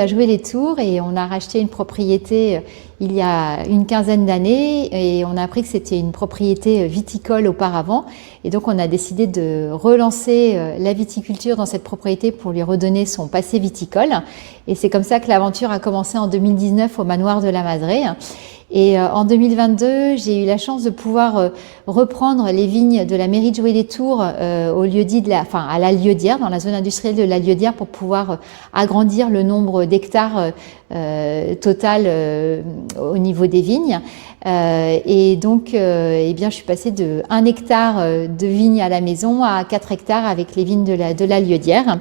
à Joué-les-Tours et on a racheté une propriété il y a une quinzaine d'années et on a appris que c'était une propriété viticole auparavant. Et donc on a décidé de relancer la viticulture dans cette propriété pour lui redonner son passé viticole. Et c'est comme ça que l'aventure a commencé en 2019 au manoir de la Madré. Et en 2022, j'ai eu la chance de pouvoir reprendre les vignes de la mairie de Joué-les-Tours au lieu-dit à la Lieudière, dans la zone industrielle de la Lieudière, pour pouvoir agrandir le nombre d'hectares total au niveau des vignes. Et donc, eh bien, je suis passée de 1 hectare de vignes à la maison à 4 hectares avec les vignes de la Lieudière.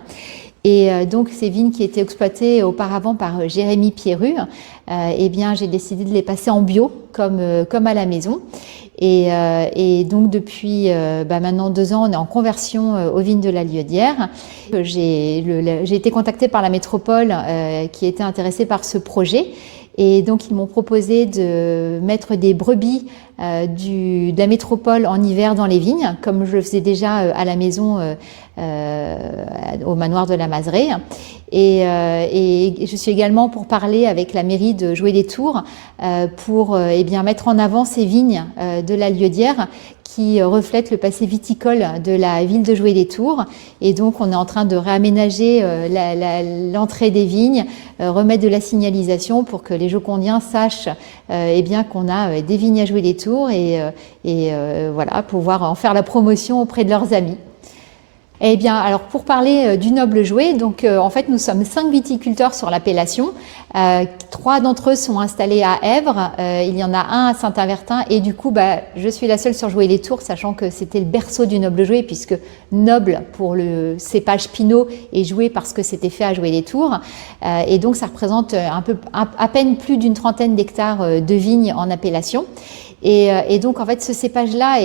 Et donc ces vignes qui étaient exploitées auparavant par Jérémy Pierru, eh bien j'ai décidé de les passer en bio comme à la maison. Et donc depuis maintenant 2 ans, on est en conversion aux vignes de la Lieudière. J'ai été contactée par la métropole qui était intéressée par ce projet. Et donc ils m'ont proposé de mettre des brebis de la métropole en hiver dans les vignes, comme je le faisais déjà à la maison au manoir de la Madré. Et je suis également pour parler avec la mairie de Joué-les-Tours pour mettre en avant ces vignes de la Lieudière qui reflètent le passé viticole de la ville de Joué-les-Tours. Et donc, on est en train de réaménager l'entrée des vignes, remettre de la signalisation pour que les Jocondiens sachent qu'on a des vignes à Joué-les-Tours et voilà, pouvoir en faire la promotion auprès de leurs amis. Eh bien, alors pour parler du Noble Jouet, donc en fait nous sommes 5 viticulteurs sur l'appellation. 3 d'entre eux sont installés à Èvre, il y en a un à Saint-Avertin et du coup je suis la seule sur Joué-les-Tours, sachant que c'était le berceau du Noble Jouet puisque Noble pour le cépage Pinot et Jouet parce que c'était fait à Joué-les-Tours. Et donc ça représente à peine plus d'une trentaine d'hectares de vignes en appellation. Et donc en fait ce cépage-là,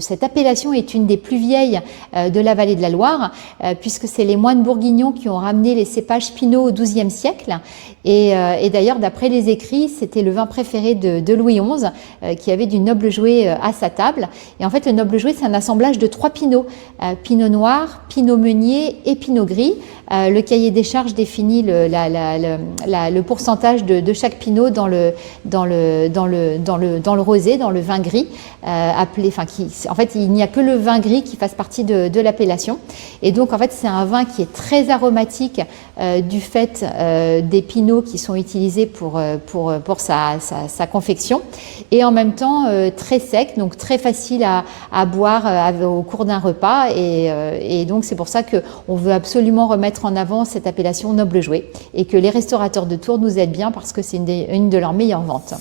cette appellation est une des plus vieilles de la vallée de la Loire, puisque c'est les moines bourguignons qui ont ramené les cépages Pinot au XIIe siècle. Et d'ailleurs, d'après les écrits, c'était le vin préféré de Louis XI, qui avait du Noble Jouet à sa table. Et en fait, le Noble Jouet, c'est un assemblage de 3 Pinots, Pinot Noir, Pinot Meunier et Pinot Gris. Le cahier des charges définit le pourcentage de chaque Pinot dans le rosé, dans le vin gris, en fait, il n'y a que le vin gris qui fasse partie de l'appellation. Et donc, en fait, c'est un vin qui est très aromatique du fait des pinots qui sont utilisés pour sa confection, et en même temps très sec, donc très facile à boire au cours d'un repas. Et donc, c'est pour ça qu'on veut absolument remettre en avant cette appellation Noble Jouet et que les restaurateurs de Tours nous aident bien parce que c'est une de leurs meilleures ventes.